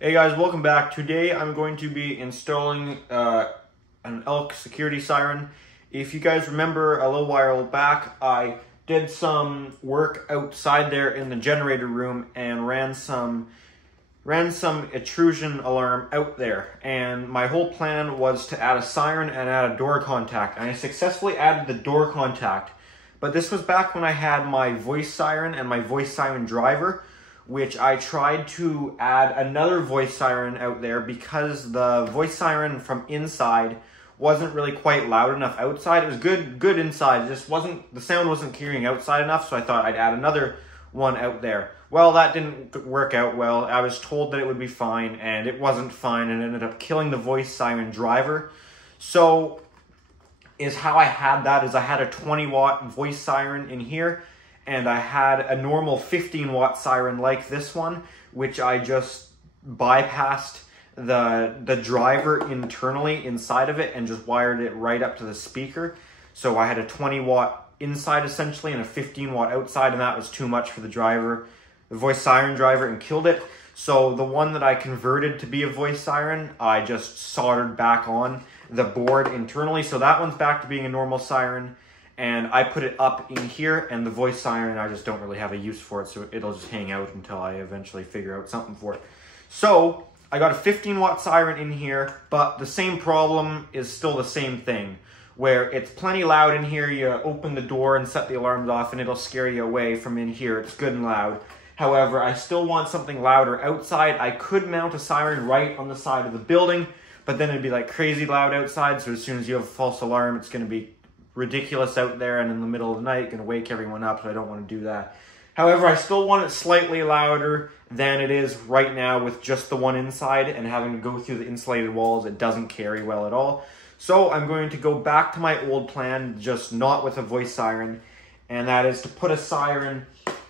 Hey guys, welcome back. Today I'm going to be installing an elk security siren. If you guys remember a little while back, I did some work outside there in the generator room and ran some intrusion alarm out there. And my whole plan was to add a siren and add a door contact. And I successfully added the door contact. But this was back when I had my voice siren and my voice siren driver, which I tried to add another voice siren out there because the voice siren from inside wasn't really quite loud enough outside. It was good inside, it just wasn't, the sound wasn't carrying outside enough, so I thought I'd add another one out there. Well, that didn't work out well. I was told that it would be fine, and it wasn't fine, and it ended up killing the voice siren driver. So, how I had that is I had a 20-watt voice siren in here, and I had a normal 15-watt siren like this one, which I just bypassed the driver internally inside of it and just wired it right up to the speaker. So I had a 20-watt inside essentially and a 15-watt outside, and that was too much for the driver, the voice siren driver, and killed it. So the one that I converted to be a voice siren, I just soldered back on the board internally. So that one's back to being a normal siren. And I put it up in here, and the voice siren, I just don't really have a use for it, so it'll just hang out until I eventually figure out something for it. So, I got a 15-watt siren in here, but the same problem is still the same thing, where it's plenty loud in here. You open the door and set the alarms off, and it'll scare you away from in here. It's good and loud. However, I still want something louder outside. I could mount a siren right on the side of the building, but then it'd be like crazy loud outside, so as soon as you have a false alarm, it's going to be ridiculous out there and in the middle of the night, gonna wake everyone up, so I don't want to do that. However, I still want it slightly louder than it is right now with just the one inside and having to go through the insulated walls. It doesn't carry well at all. So I'm going to go back to my old plan, just not with a voice siren, and that is to put a siren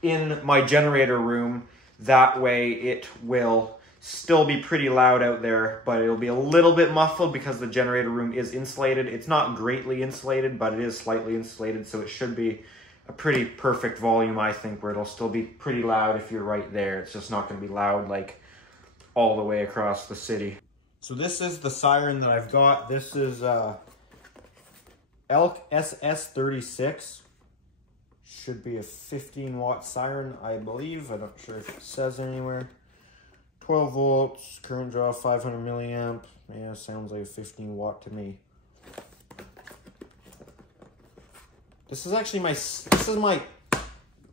in my generator room. That way it will still be pretty loud out there, but it'll be a little bit muffled because the generator room is insulated. It's not greatly insulated, but it is slightly insulated, so it should be a pretty perfect volume, I think, where it'll still be pretty loud if you're right there. It's just not going to be loud like all the way across the city. So this is the siren that I've got. This is Elk SS36. Should be a 15-watt siren, I believe. I'm not sure if it says anywhere. 12 volts, current draw 500 milliamp. Yeah, sounds like a 15-watt to me. This is actually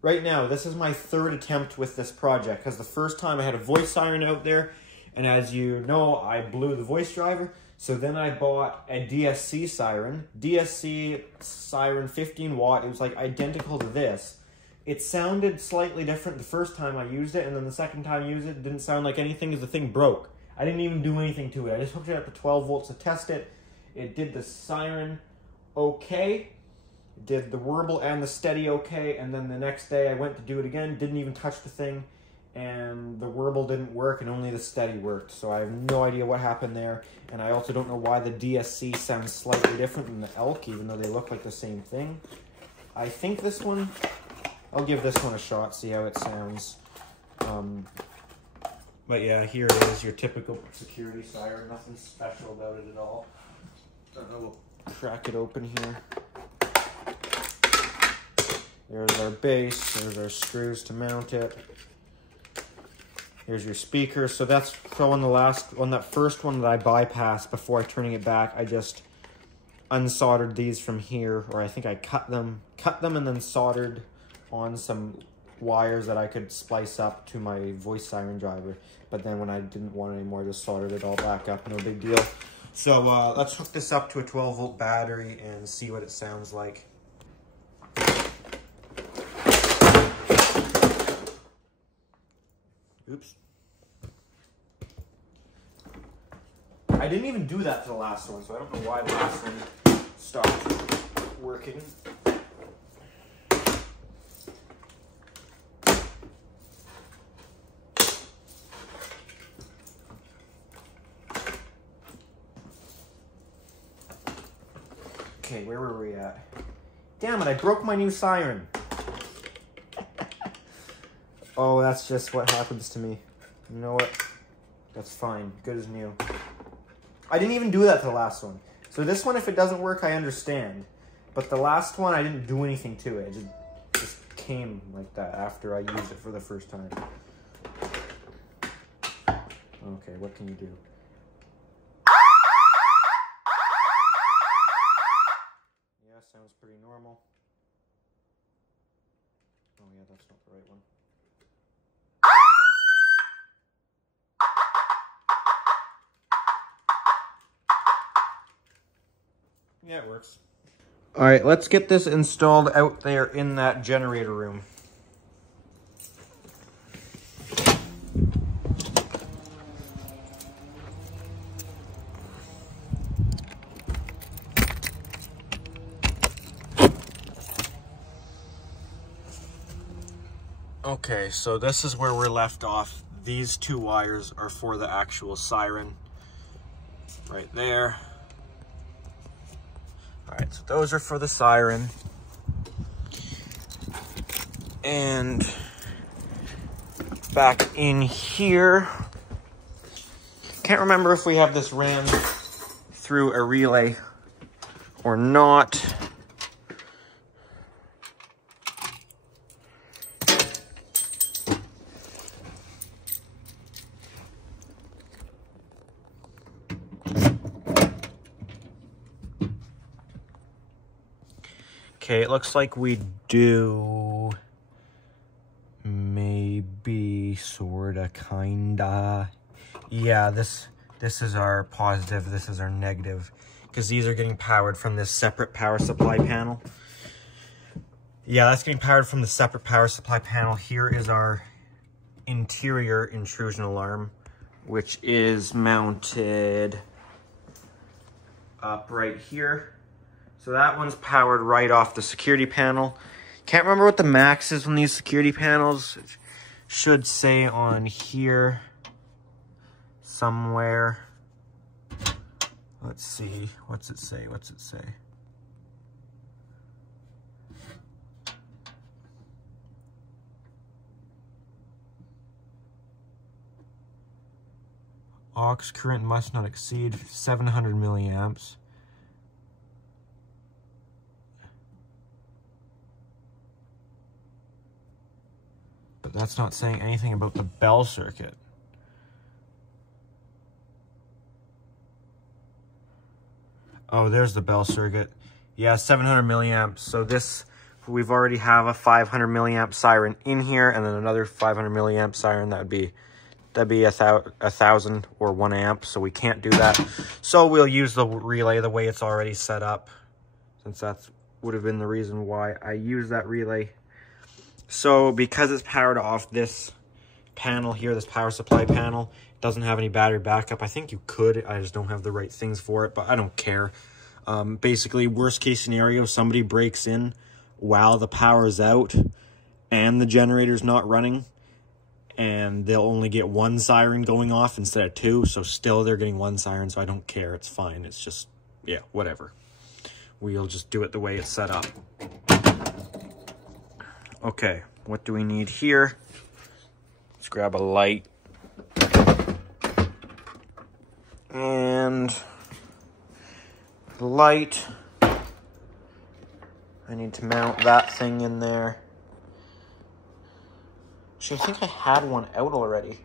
right now, this is my third attempt with this project, because the first time I had a voice siren out there, and as you know, I blew the voice driver. So then I bought a DSC siren. DSC siren 15-watt. It was like identical to this. It sounded slightly different the first time I used it, and then the second time I used it, it didn't sound like anything because the thing broke. I didn't even do anything to it. I just hooked it up to 12 volts to test it. It did the siren okay. It did the warble and the steady okay, and then the next day I went to do it again, didn't even touch the thing, and the warble didn't work and only the steady worked. So I have no idea what happened there, and I also don't know why the DSC sounds slightly different than the Elk, even though they look like the same thing. I think this one, I'll give this one a shot, see how it sounds. But yeah, here it is, your typical security siren. Nothing special about it at all. We'll crack it open here. There's our base, there's our screws to mount it. Here's your speaker. So that's on that first one that I bypassed before turning it back. I just unsoldered these from here, or I think I cut them and then soldered on some wires that I could splice up to my voice siren driver. But then when I didn't want it anymore, I just soldered it all back up, no big deal. So let's hook this up to a 12-volt battery and see what it sounds like. Oops. I didn't even do that to the last one, so I don't know why the last one stopped working. Okay, where were we at? Damn it, I broke my new siren. Oh, that's just what happens to me. You know what? That's fine. Good as new. I didn't even do that to the last one. So this one, if it doesn't work, I understand. But the last one, I didn't do anything to it. It just came like that after I used it for the first time. Okay, what can you do? Yeah, sounds pretty normal. Oh yeah, that's not the right one. Yeah, it works. All right, let's get this installed out there in that generator room. Okay, so this is where we're left off. These two wires are for the actual siren. Right there. Alright, so those are for the siren. And back in here, can't remember if we have this ran through a relay or not. Okay, it looks like we do. Maybe, sorta, kinda. Yeah, this is our positive, this is our negative. Because these are getting powered from this separate power supply panel. Yeah, that's getting powered from the separate power supply panel. Here is our interior intrusion alarm, which is mounted up right here. So that one's powered right off the security panel. Can't remember what the max is on these security panels. It should say on here somewhere. Let's see. What's it say? What's it say? Aux current must not exceed 700 milliamps. But that's not saying anything about the bell circuit. Oh, there's the bell circuit. Yeah, 700 milliamps. So this, we've already have a 500 milliamp siren in here, and then another 500 milliamp siren. That'd be 1,000 or 1 amp. So we can't do that. So we'll use the relay the way it's already set up, since that would have been the reason why I use that relay. So because it's powered off this panel here, this power supply panel, it doesn't have any battery backup. I think you could, I just don't have the right things for it, but I don't care. Basically, worst case scenario, somebody breaks in while the power's out and the generator's not running, and they'll only get 1 siren going off instead of 2, so still they're getting 1 siren, so I don't care, it's fine. It's just, yeah, whatever. We'll just do it the way it's set up. Okay, what do we need here? Let's grab a light. And the light. I need to mount that thing in there. Actually, I think I had one out already.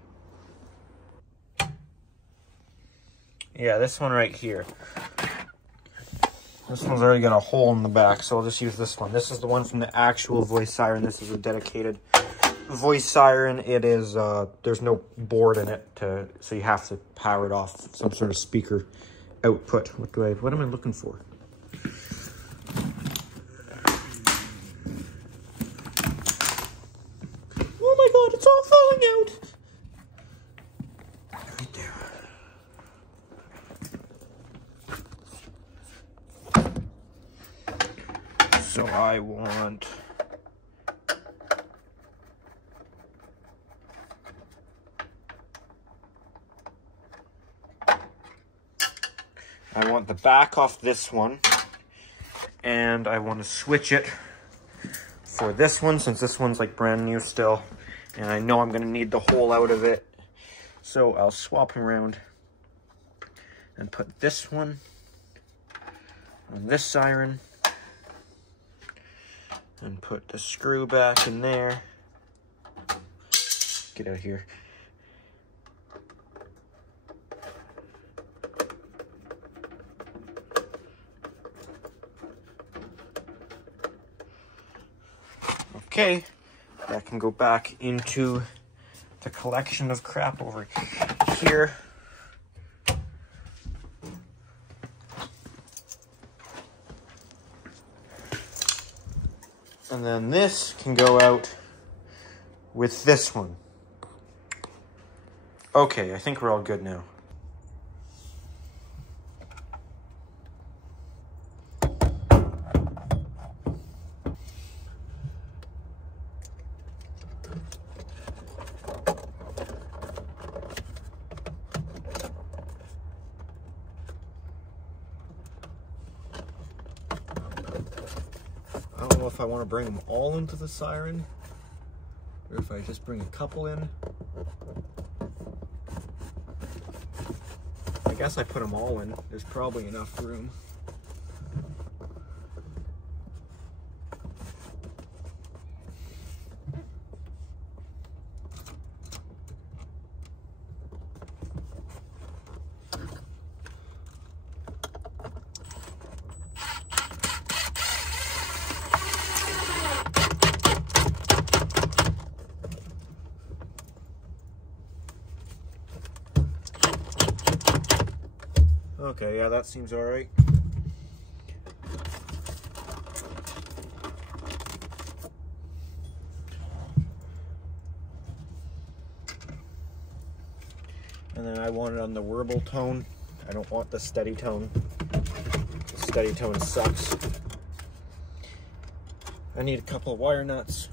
Yeah, this one right here. This one's already got a hole in the back, so I'll just use this one. This is the one from the actual voice siren. This is a dedicated voice siren. It is, there's no board in it, so you have to power it off some sort of speaker output. What am I looking for? Oh my god, it's all falling out! Right there. So I want the back off this one, and I want to switch it for this one, since this one's like brand new still, and I know I'm going to need the hole out of it So I'll swap them around and put this one on this siren and put the screw back in there. Get out here. Okay, that can go back into the collection of crap over here. And then this can go out with this one. Okay, I think we're all good now. I don't know if I want to bring them all into the siren or if I just bring a couple in. I guess I put them all in. There's probably enough room. Okay, yeah, that seems all right. And then I want it on the warble tone. I don't want the steady tone. The steady tone sucks. I need a couple of wire nuts.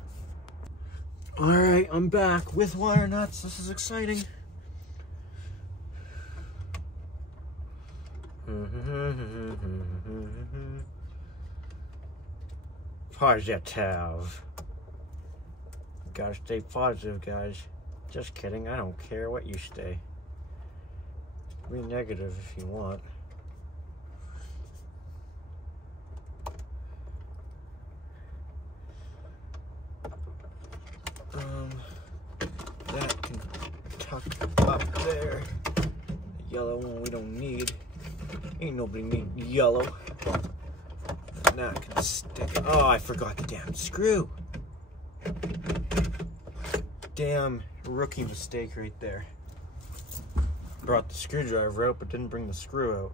All right, I'm back with wire nuts. This is exciting. Positive. Gotta stay positive, guys. Just kidding, I don't care what you stay. Be negative if you want. That can tuck up there. The yellow one we don't need. Ain't nobody need yellow. And that can stick. Oh, I forgot the damn screw. Damn rookie mistake right there. Brought the screwdriver out, but didn't bring the screw out.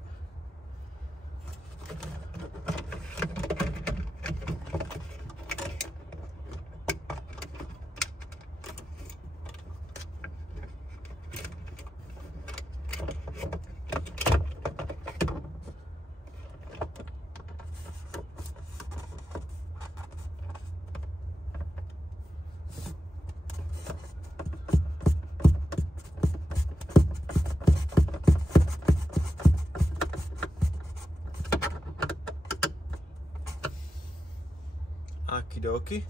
Okie dokie.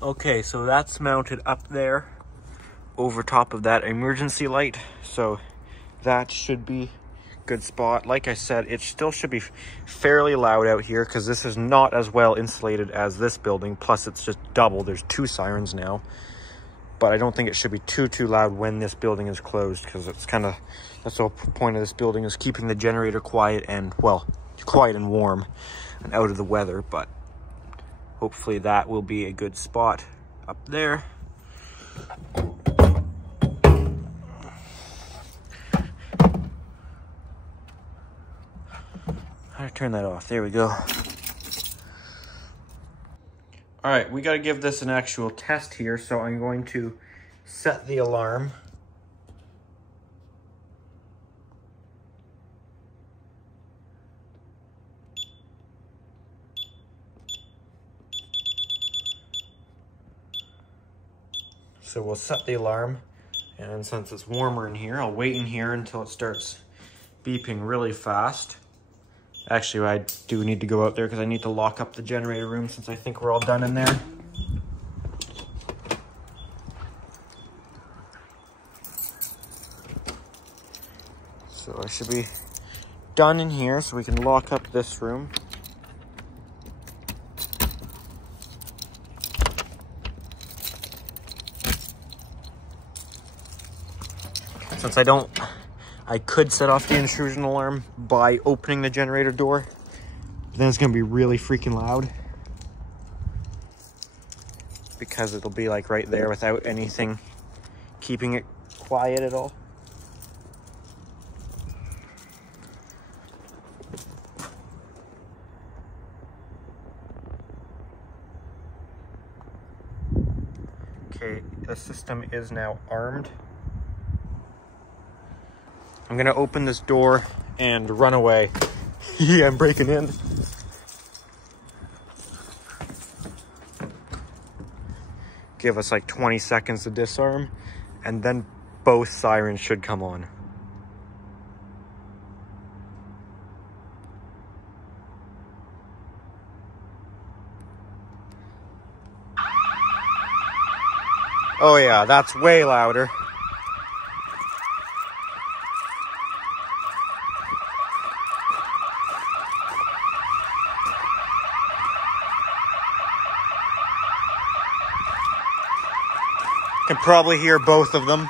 Okay, so that's mounted up there over top of that emergency light. So that should be a good spot. Like I said, it still should be fairly loud out here because this is not as well insulated as this building. Plus it's just double. There's 2 sirens now. But I don't think it should be too loud when this building is closed because it's kind of, that's the whole point of this building is keeping the generator quiet and, well, quiet and warm and out of the weather, but hopefully that will be a good spot up there. How to turn that off? There we go. All right, we got to give this an actual test here, so I'm going to set the alarm. So we'll set the alarm, and since it's warmer in here, I'll wait in here until it starts beeping really fast. Actually, I do need to go out there because I need to lock up the generator room since I think we're all done in there. So I should be done in here, so we can lock up this room. Since I could set off the intrusion alarm by opening the generator door, but then it's gonna be really freaking loud because it'll be like right there without anything keeping it quiet at all. Okay, the system is now armed. I'm gonna open this door and run away. Yeah, I'm breaking in. Give us like 20 seconds to disarm, and then both sirens should come on. Oh yeah, that's way louder. Can probably hear both of them.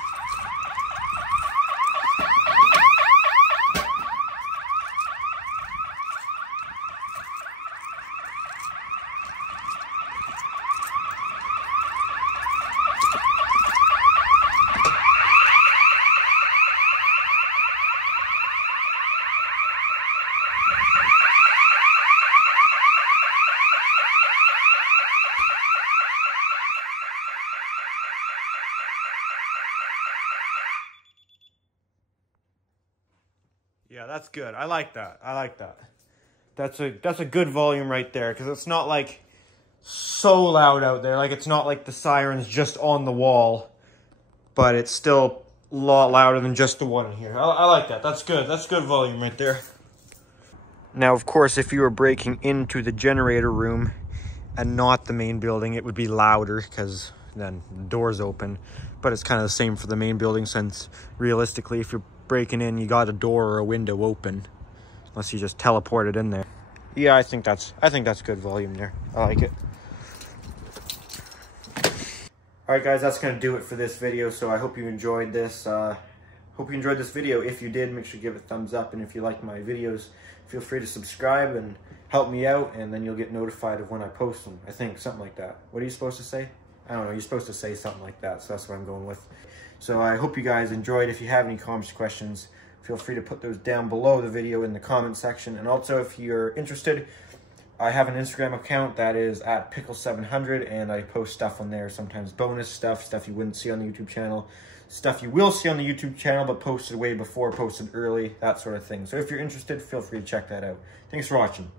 Yeah, that's good. I like that. I like that. That's a good volume right there, because it's not like so loud out there. Like, it's not like the siren's just on the wall, but it's still a lot louder than just the one in here. I like that. That's good. That's good volume right there. Now, of course, if you were breaking into the generator room and not the main building, it would be louder because then the door's open. But it's kind of the same for the main building, since realistically, if you're breaking in, you got a door or a window open, unless you just teleported in there. Yeah, I think that's good volume there. I like it. All right, guys, that's gonna do it for this video. So I hope you enjoyed this. Hope you enjoyed this video. If you did, make sure you give it a thumbs up, and if you like my videos, feel free to subscribe and help me out, and then you'll get notified of when I post them. I think something like that. What are you supposed to say? I don't know. You're supposed to say something like that, so that's what I'm going with. So I hope you guys enjoyed. If you have any comments or questions, feel free to put those down below the video in the comment section. And also, if you're interested, I have an Instagram account that is at pickle700, and I post stuff on there, sometimes bonus stuff, stuff you wouldn't see on the YouTube channel, stuff you will see on the YouTube channel, but posted way before, posted early, that sort of thing. So if you're interested, feel free to check that out. Thanks for watching.